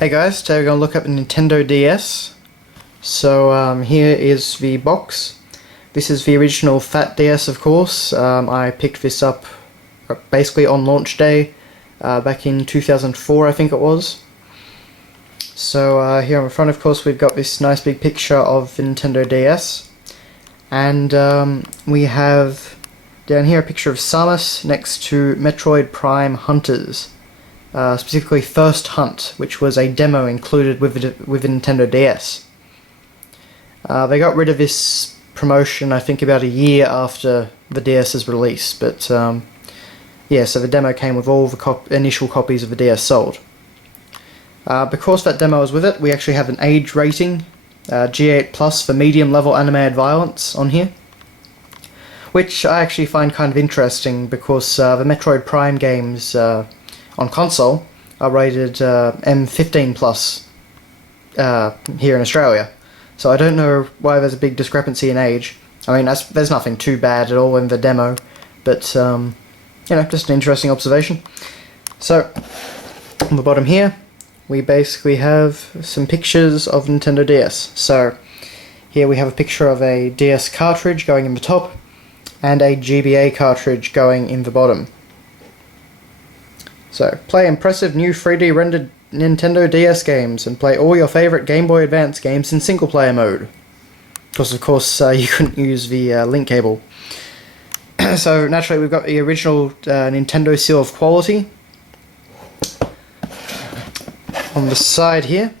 Hey guys, today we're going to look at the Nintendo DS. So here is the box. This is the original Fat DS, of course. I picked this up basically on launch day back in 2004, I think it was. So here on the front, of course, we've got this nice big picture of the Nintendo DS. And we have down here a picture of Samus next to Metroid Prime Hunters. Specifically First Hunt, which was a demo included with the Nintendo DS. They got rid of this promotion, I think, about a year after the DS's release, but yeah, so the demo came with all the initial copies of the DS sold. Because that demo was with it, we actually have an age rating, G8+ for medium level animated violence on here, which I actually find kind of interesting because the Metroid Prime games on console are rated M15+ here in Australia. So I don't know why there's a big discrepancy in age. I mean, there's nothing too bad at all in the demo, but you know, just an interesting observation. So on the bottom here, we basically have some pictures of Nintendo DS. So here we have a picture of a DS cartridge going in the top, and a GBA cartridge going in the bottom. So, play impressive new 3D rendered Nintendo DS games and play all your favourite Game Boy Advance games in single player mode. Because of course you couldn't use the link cable. So naturally we've got the original Nintendo seal of quality. On the side here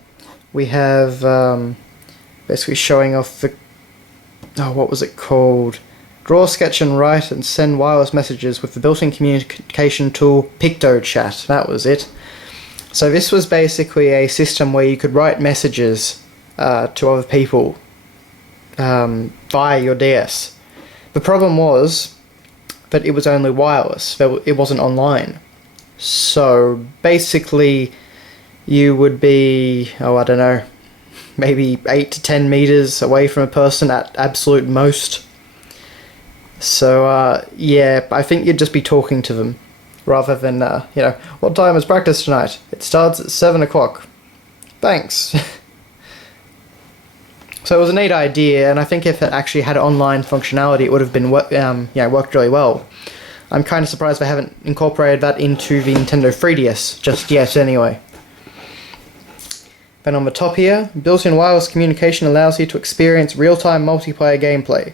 we have basically showing off the... oh, what was it called? Draw, sketch and write and send wireless messages with the built-in communication tool PictoChat. That was it. So this was basically a system where you could write messages to other people via your DS. The problem was that it was only wireless. It wasn't online. So basically you would be, oh I don't know, maybe 8 to 10 meters away from a person at absolute most. So, yeah, I think you'd just be talking to them, rather than, you know, what time is practice tonight? It starts at 7 o'clock. Thanks. So it was a neat idea, and I think if it actually had online functionality, it would have been, you know, worked really well. I'm kind of surprised they haven't incorporated that into the Nintendo 3DS just yet, anyway. Then on the top here, built-in wireless communication allows you to experience real-time multiplayer gameplay.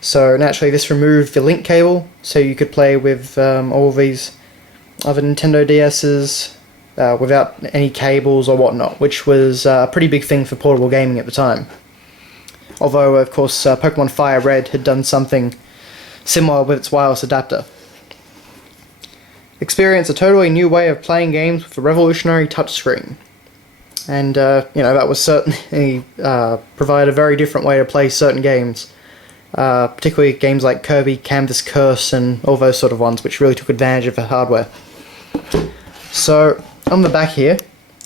So naturally this removed the link cable, so you could play with all these other Nintendo DS's without any cables or whatnot, which was a pretty big thing for portable gaming at the time. Although of course Pokemon Fire Red had done something similar with its wireless adapter. Experience a totally new way of playing games with a revolutionary touchscreen. And you know, that was certainly provide a very different way to play certain games. Particularly games like Kirby, Canvas Curse and all those sort of ones, which really took advantage of the hardware. So on the back here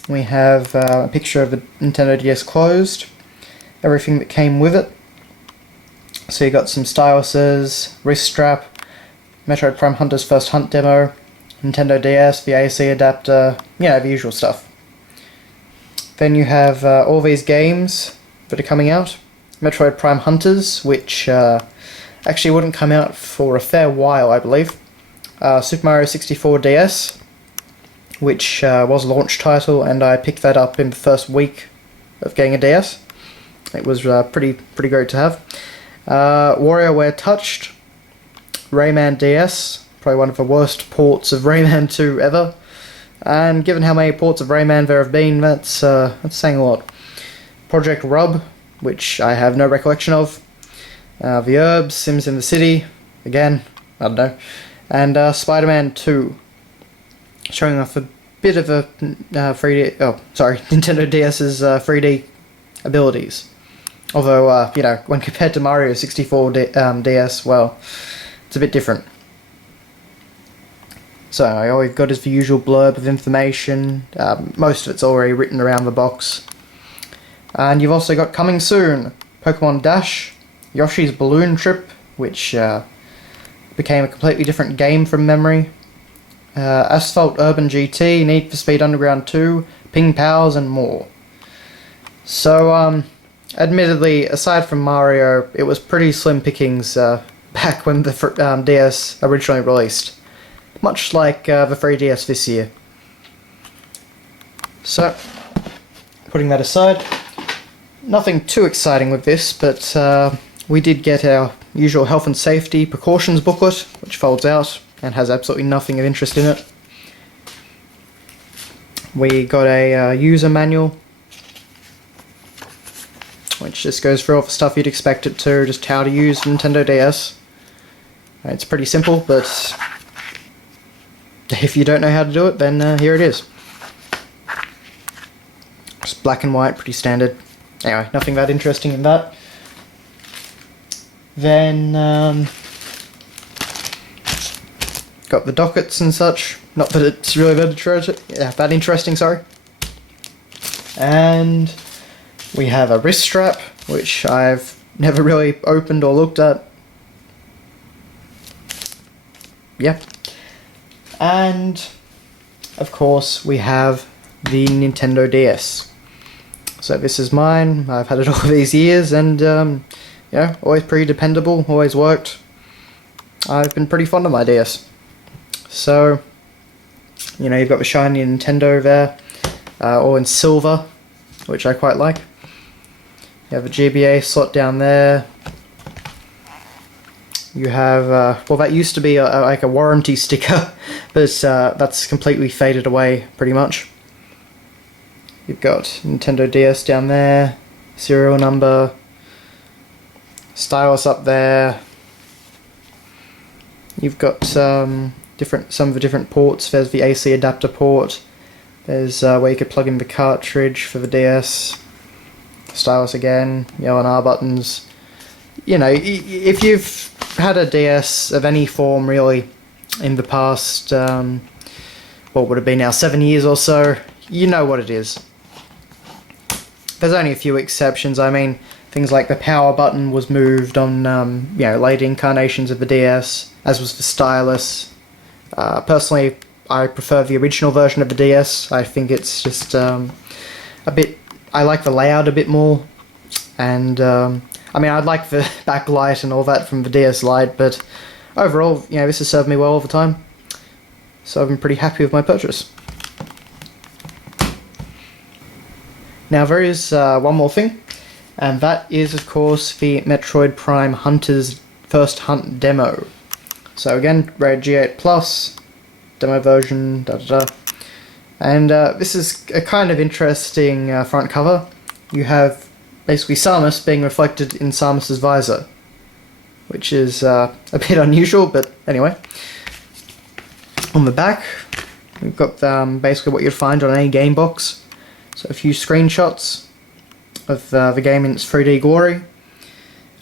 we have a picture of the Nintendo DS closed, everything that came with it. So you got some styluses, wrist strap, Metroid Prime Hunters First Hunt demo, Nintendo DS, the AC adapter, you know, the usual stuff. Then you have all these games that are coming out. Metroid Prime Hunters, which actually wouldn't come out for a fair while, I believe. Super Mario 64 DS, which was a launch title, and I picked that up in the first week of getting a DS. It was pretty great to have. WarioWare Touched, Rayman DS, probably one of the worst ports of Rayman 2 ever. And given how many ports of Rayman there have been, that's saying a lot. Project Rub, which I have no recollection of. The Herbs, Sims in the City, again, I don't know. And Spider-Man 2, showing off a bit of a 3D, oh, sorry, Nintendo DS's 3D abilities. Although, you know, when compared to Mario 64 DS, well, it's a bit different. So, all we've got is the usual blurb of information. Most of it's already written around the box. And you've also got coming soon, Pokemon Dash, Yoshi's Balloon Trip, which became a completely different game from memory, Asphalt Urban GT, Need for Speed Underground 2, ping pals, and more. So, admittedly, aside from Mario, it was pretty slim pickings back when the DS originally released. Much like the 3DS this year. So, putting that aside, nothing too exciting with this, but we did get our usual health and safety precautions booklet, which folds out and has absolutely nothing of interest in it. We got a user manual, which just goes through all the stuff you'd expect it to, just how to use Nintendo DS. It's pretty simple, but if you don't know how to do it, then here it is. It's black and white, pretty standard. Anyway, nothing that interesting in that. Then, got the dockets and such. Not that it's really that interesting, sorry. And we have a wrist strap, which I've never really opened or looked at. Yeah. And, of course, we have the Nintendo DS. So this is mine. I've had it all these years, and yeah, always pretty dependable, always worked. I've been pretty fond of my DS. So, you know, you've got the shiny Nintendo there, all in silver, which I quite like. You have a GBA slot down there. You have, well, that used to be like a warranty sticker, but that's completely faded away, pretty much. You've got Nintendo DS down there, serial number, stylus up there. You've got some of the different ports. There's the AC adapter port. There's where you could plug in the cartridge for the DS. Stylus again, L and R buttons. You know, if you've had a DS of any form really in the past, what would it be now, 7 years or so, you know what it is. There's only a few exceptions. I mean, things like the power button was moved on, you know, later incarnations of the DS, as was the stylus. Personally, I prefer the original version of the DS. I think it's just a bit... I like the layout a bit more, and I mean, I'd like the backlight and all that from the DS Lite, but overall, you know, this has served me well all the time, so I've been pretty happy with my purchase. Now there is one more thing, and that is, of course, the Metroid Prime Hunters First Hunt demo. So again, rated G8 Plus, demo version, and this is a kind of interesting front cover. You have basically Samus being reflected in Samus's visor, which is a bit unusual, but anyway. On the back, we've got basically what you'd find on any game box. So a few screenshots of the game in its 3D glory.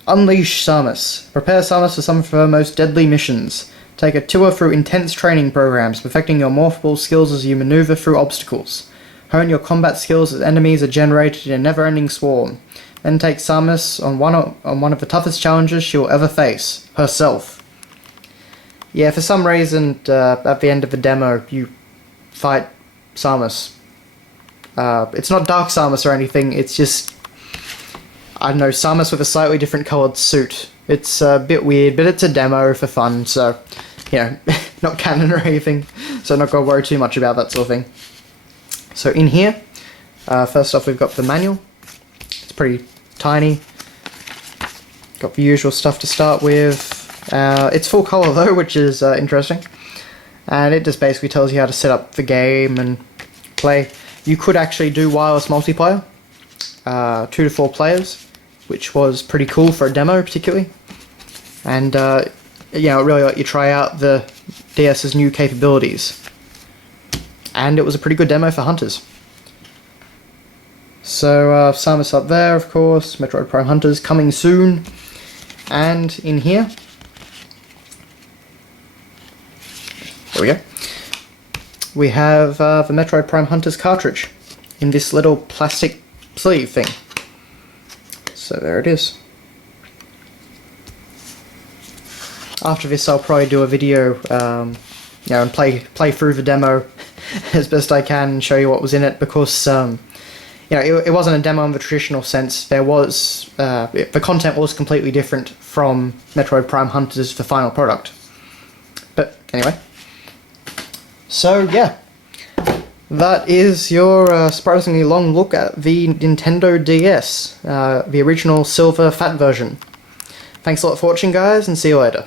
Unleash Samus. Prepare Samus for some of her most deadly missions. Take a tour through intense training programs, perfecting your morphable skills as you maneuver through obstacles. Hone your combat skills as enemies are generated in a never-ending swarm. Then take Samus on one of the toughest challenges she will ever face, herself. Yeah, for some reason, at the end of the demo, you fight Samus. It's not Dark Samus or anything, it's just, I don't know, Samus with a slightly different coloured suit. It's a bit weird, but it's a demo for fun, so, you know, not canon or anything, so not going to worry too much about that sort of thing. So in here, first off we've got the manual. It's pretty tiny. Got the usual stuff to start with. It's full colour though, which is interesting. And it just basically tells you how to set up the game and play. You could actually do wireless multiplayer, 2 to 4 players, which was pretty cool for a demo particularly. And you know, it really let you try out the DS's new capabilities. And it was a pretty good demo for Hunters. So Samus up there, of course, Metroid Prime Hunters coming soon. And in here, there we go, we have the Metroid Prime Hunters cartridge in this little plastic sleeve thing. So there it is. After this I'll probably do a video, you know, and play through the demo as best I can and show you what was in it, because it wasn't a demo in the traditional sense. There was the content was completely different from Metroid Prime Hunters, the final product. But anyway, so yeah, that is your surprisingly long look at the Nintendo DS, the original silver fat version. Thanks a lot for watching, guys, and see you later.